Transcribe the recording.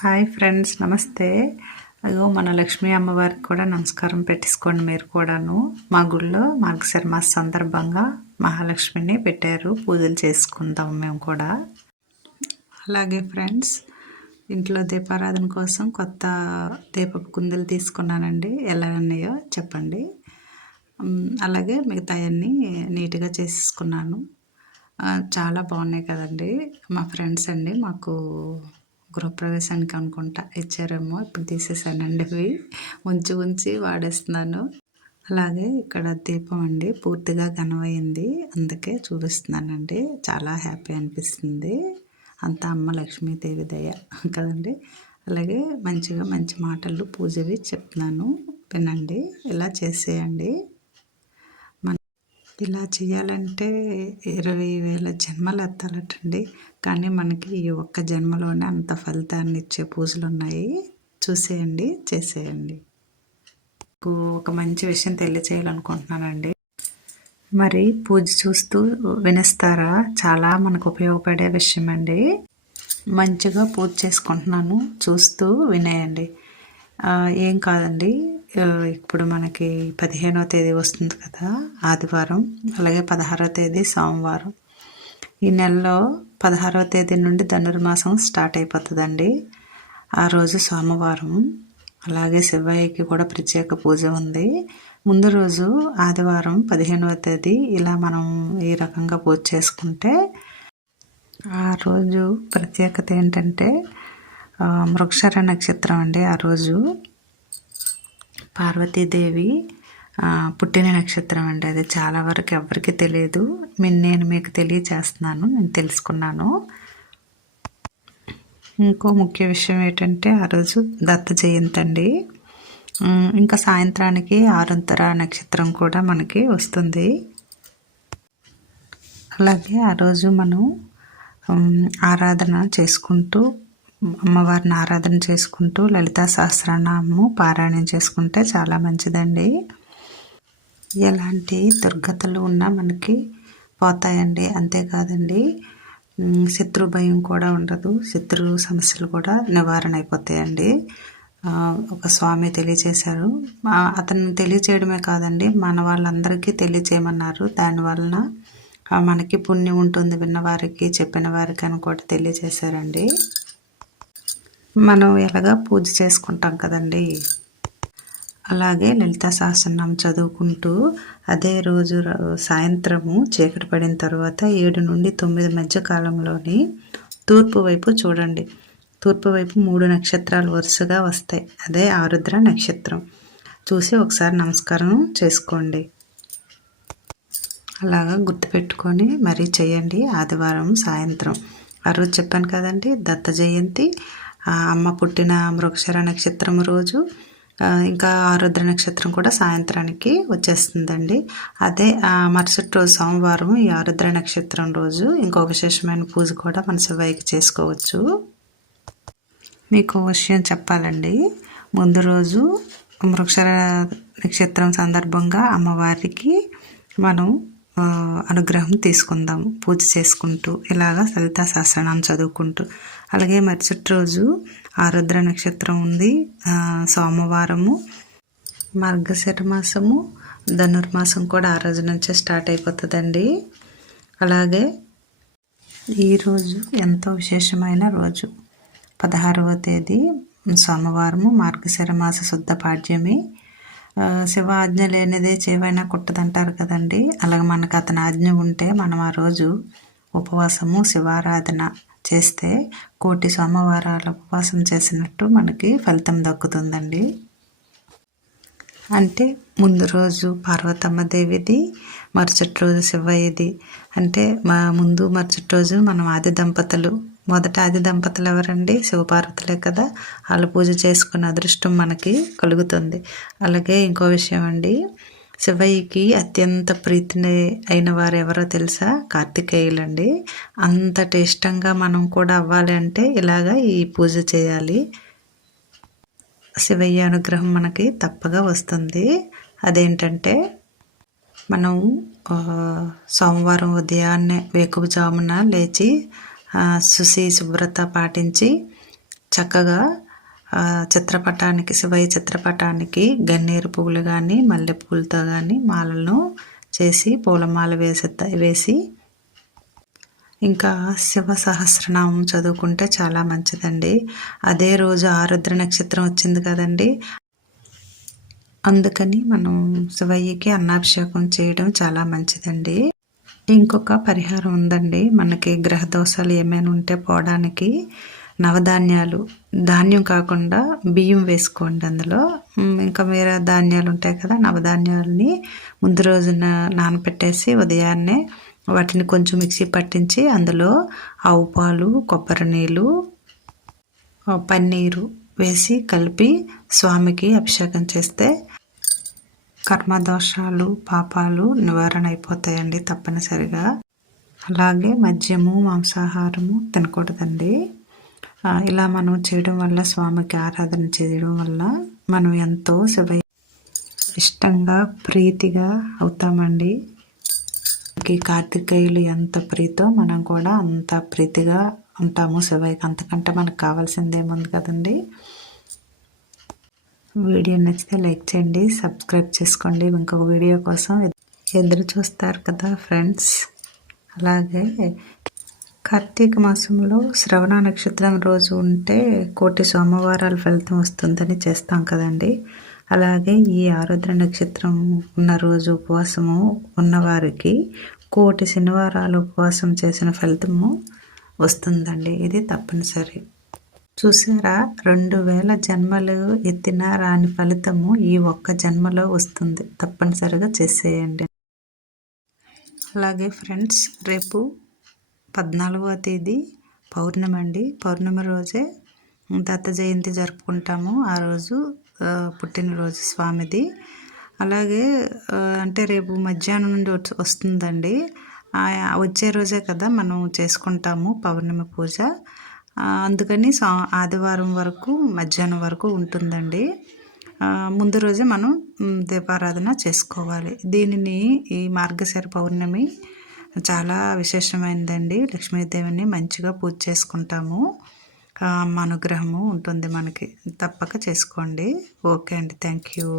Hi friends నమస్తే. అదో మన లక్ష్మీ అమ్మవారికి కూడా నమస్కారం పెట్టేసుకోండి మీరు కూడాను. మా గుళ్ళో మార్గశిర మాస సందర్భంగా మహాలక్ష్మిని పెట్టారు. పూజలు చేసుకుందాం మేము కూడా. అలాగే ఫ్రెండ్స్ ఇంట్లో దీపారాధన కోసం కొత్త దీపపు కుందులు తీసుకున్నానండి. ఎలా ఉన్నాయో చెప్పండి. అలాగే అలాగే మిగతాయన్నీ నీట్గా చేసేసుకున్నాను. చాలా బాగున్నాయి కదండి. మా ఫ్రెండ్స్ అండి మాకు గృహప్రవేశానికి అనుకుంటా. ఇచ్చారేమో ఇప్పుడు తీసేసానండి. అవి ఉంచి ఉంచి వాడేస్తున్నాను. అలాగే ఇక్కడ దీపం అండి పూర్తిగా ఘనమైంది. అందుకే చూపిస్తున్నానండి. చాలా హ్యాపీ అనిపిస్తుంది. అంతా అమ్మ లక్ష్మీదేవి దయ కదండి. అలాగే మంచిగా మంచి మాటలు పూజవి చెప్తున్నాను. వినండి. ఇలా చేసేయండి. ఇలా చేయాలంటే ఇరవై వేల జన్మలు ఎత్తాలటండి. కానీ మనకి ఈ ఒక్క జన్మలోనే అంత ఫలితాన్ని ఇచ్చే పూజలు ఉన్నాయి చూసేయండి చేసేయండి. మీకు ఒక మంచి విషయం తెలియచేయాలనుకుంటున్నానండి. మరి పూజ చూస్తూ వినిస్తారా? చాలా మనకు ఉపయోగపడే విషయం అండి మంచిగా పూజ చేసుకుంటున్నాను. చూస్తూ వినేయండి. ఏం కాదండి. ఇప్పుడు మనకి పదిహేనవ తేదీ వస్తుంది కదా ఆదివారం. అలాగే పదహారవ తేదీ సోమవారం. ఈ నెలలో పదహారవ తేదీ నుండి ధనుర్మాసం స్టార్ట్ అయిపోతుందండి. ఆ రోజు సోమవారం. అలాగే శివయ్యకి కూడా ప్రత్యేక పూజ ఉంది. ముందు రోజు ఆదివారం పదిహేనవ తేదీ ఇలా మనం ఈ రకంగా పూజ చేసుకుంటే ఆ రోజు ప్రత్యేకత ఏంటంటే ఆ, నక్షత్రం అండి ఆ రోజు. పార్వతీదేవి పుట్టిన నక్షత్రం అండి అది. చాలా వరకు ఎవరికి తెలియదు నేను మీకు తెలియజేస్తున్నాను నేను తెలుసుకున్నాను. ఇంకో ముఖ్య విషయం ఏంటంటే ఆ రోజు దత్త జయంతి అండి. ఇంకా సాయంత్రానికి ఆరుంతర నక్షత్రం కూడా మనకి వస్తుంది. అలాగే ఆ రోజు మనం ఆరాధన చేసుకుంటూ అమ్మవారిని ఆరాధన చేసుకుంటూ లలితా సహస్రనామము పారాయణం చేసుకుంటే చాలా మంచిదండి. ఎలాంటి దుర్గతలు ఉన్నా మనకి పోతాయండి. అంతేకాదండి శత్రు భయం కూడా ఉండదు. శత్రు సమస్యలు కూడా నివారణ అయిపోతాయండి. ఒక స్వామి తెలియచేశారు. అతను తెలియచేయడమే కాదండి మన వాళ్ళందరికీ తెలియచేయమన్నారు. దానివలన వలన మనకి పుణ్యం ఉంటుంది విన్నవారికి చెప్పిన వారికి అని కూడా తెలియజేశారండి మనం ఎలాగా పూజ చేసుకుంటాం కదండి. అలాగే లలిత సహస్రనామం చదువుకుంటూ అదే రోజు ర- సాయంత్రము చీకటి పడిన తర్వాత ఏడు నుండి తొమ్మిది మధ్య కాలంలోని తూర్పు వైపు చూడండి. తూర్పు వైపు మూడు నక్షత్రాలు వరుసగా వస్తాయి. అదే ఆరుద్ర నక్షత్రం. చూసి ఒకసారి నమస్కారం చేసుకోండి. అలాగా గుర్తుపెట్టుకొని మరీ చేయండి ఆదివారం సాయంత్రం. ఆ రోజు చెప్పాను కదండి దత్త జయంతి. అమ్మ పుట్టిన మృగశర నక్షత్రం రోజు ఇంకా ఆరుద్ర నక్షత్రం కూడా సాయంత్రానికి వచ్చేస్తుందండి. అదే మరుసటి రోజు సోమవారం ఈ ఆరుద్ర నక్షత్రం రోజు ఇంకో విశేషమైన పూజ కూడా మన శివయ్యకి చేసుకోవచ్చు. మీకు విషయం చెప్పాలండి. ముందు రోజు వృక్షర నక్షత్రం సందర్భంగా అమ్మవారికి మనం అనుగ్రహం తీసుకుందాం. పూజ చేసుకుంటూ ఇలాగ సలితా సహస్రనామం చదువుకుంటూ. అలాగే మరుసటి రోజు ఆరుద్ర నక్షత్రం ఉంది. సోమవారము మార్గశిర మాసము ధనుర్మాసం కూడా ఆ రోజు నుంచే స్టార్ట్ అయిపోతుందండి. అలాగే ఈరోజు ఎంతో విశేషమైన రోజు. పదహారవ తేదీ సోమవారము మార్గశిర మాస శుద్ధ పాడ్యమి. శివ ఆజ్ఞ లేనిదే చేవైనా కుట్టదంటారు కదండి. అలాగే మనకు అతని ఆజ్ఞ ఉంటే మనం ఆ రోజు ఉపవాసము శివారాధన చేస్తే కోటి సోమవారాల ఉపవాసం చేసినట్టు మనకి ఫలితం దక్కుతుందండి. అంటే ముందు రోజు పార్వతమ్మ దేవిది మరుసటి రోజు శివయ్యది. అంటే మా ముందు మరుసటి రోజు మనం ఆది దంపతులు మొదట ఆది దంపతులు ఎవరండి శివపార్వతులే కదా. వాళ్ళు పూజ చేసుకున్న అదృష్టం మనకి కలుగుతుంది. అలాగే ఇంకో విషయం అండి. శివయ్యకి అత్యంత ప్రీతిని అయిన వారు ఎవరో తెలుసా? కార్తికేయులండి. అంతటి ఇష్టంగా మనం కూడా అవ్వాలి అంటే ఇలాగా ఈ పూజ చేయాలి. శివయ్య అనుగ్రహం మనకి తప్పగా వస్తుంది. అదేంటంటే మనం సోమవారం ఉదయాన్నే వేకువజామున లేచి శుచి శుభ్రత పాటించి చక్కగా చిత్రపటానికి శివయ్య చిత్రపటానికి గన్నేరు పువ్వులు కానీ మల్లె పువ్వులతో కానీ మాలలను చేసి పూలమాల వేసి వేసి ఇంకా శివ సహస్రనామం చదువుకుంటే చాలా మంచిదండి. అదే రోజు ఆరుద్ర నక్షత్రం వచ్చింది కదండి. అందుకని మనం శివయ్యకి అన్నాభిషేకం చేయడం చాలా మంచిదండి. ఇంకొక పరిహారం ఉందండి. మనకి గ్రహ దోషాలు ఏమైనా ఉంటే పోవడానికి నవధాన్యాలు ధాన్యం కాకుండా బియ్యం వేసుకోండి అందులో. ఇంకా వేరే ధాన్యాలు ఉంటాయి కదా నవధాన్యాలని ముందు రోజున నానపెట్టేసి ఉదయాన్నే వాటిని కొంచెం మిక్సీ పట్టించి అందులో ఆవు పాలు కొబ్బరి నీళ్ళు పన్నీరు వేసి కలిపి స్వామికి అభిషేకం చేస్తే కర్మదోషాలు పాపాలు నివారణ అయిపోతాయండి తప్పనిసరిగా. అలాగే మద్యము మాంసాహారము తినకూడదండి. ఇలా మనం చేయడం వల్ల స్వామికి ఆరాధన చేయడం వల్ల మనం ఎంతో శివ ఇష్టంగా ప్రీతిగా అవుతామండి. కార్తికేయులు ఎంత ప్రీతో మనం కూడా అంత ప్రీతిగా ఉంటాము శివయ్యకి. అంతకంటే మనకు కావాల్సిందేముంది కదండి? వీడియో నచ్చితే లైక్ చేయండి సబ్స్క్రైబ్ చేసుకోండి. ఇంకొక వీడియో కోసం ఎదురు చూస్తారు కదా ఫ్రెండ్స్. అలాగే కార్తీక మాసంలో శ్రవణ నక్షత్రం రోజు ఉంటే కోటి సోమవారాలు ఫలితం వస్తుందని చేస్తాం కదండి. అలాగే ఈ ఆరుద్ర నక్షత్రం ఉన్న రోజు ఉపవాసము ఉన్నవారికి కోటి శనివారాలు ఉపవాసం చేసిన ఫలితము వస్తుందండి. ఇది తప్పనిసరి. చూసారా? రెండు వేల జన్మలు ఎత్తిన రాని ఫలితము ఈ ఒక్క జన్మలో వస్తుంది. తప్పనిసరిగా చేసేయండి. అలాగే ఫ్రెండ్స్ రేపు పద్నాలుగవ తేదీ పౌర్ణమి అండి. పౌర్ణమి రోజే దత్త జయంతి జరుపుకుంటాము. ఆ రోజు పుట్టినరోజు స్వామిది. అలాగే అంటే రేపు మధ్యాహ్నం నుండి వచ్చి- వస్తుందండి. వచ్చే రోజే కదా మనం చేసుకుంటాము పౌర్ణమి పూజ. అందుకని సా ఆదివారం వరకు మధ్యాహ్నం వరకు ఉంటుందండి. ముందు రోజే మనం దీపారాధన చేసుకోవాలి. దీనిని ఈ మార్గశిర పౌర్ణమి చాలా విశేషమైందండి. లక్ష్మీదేవిని మంచిగా పూజ చేసుకుంటాము. అమ్మ అనుగ్రహము ఉంటుంది మనకి. తప్పక చేసుకోండి. ఓకే అండి. Thank you.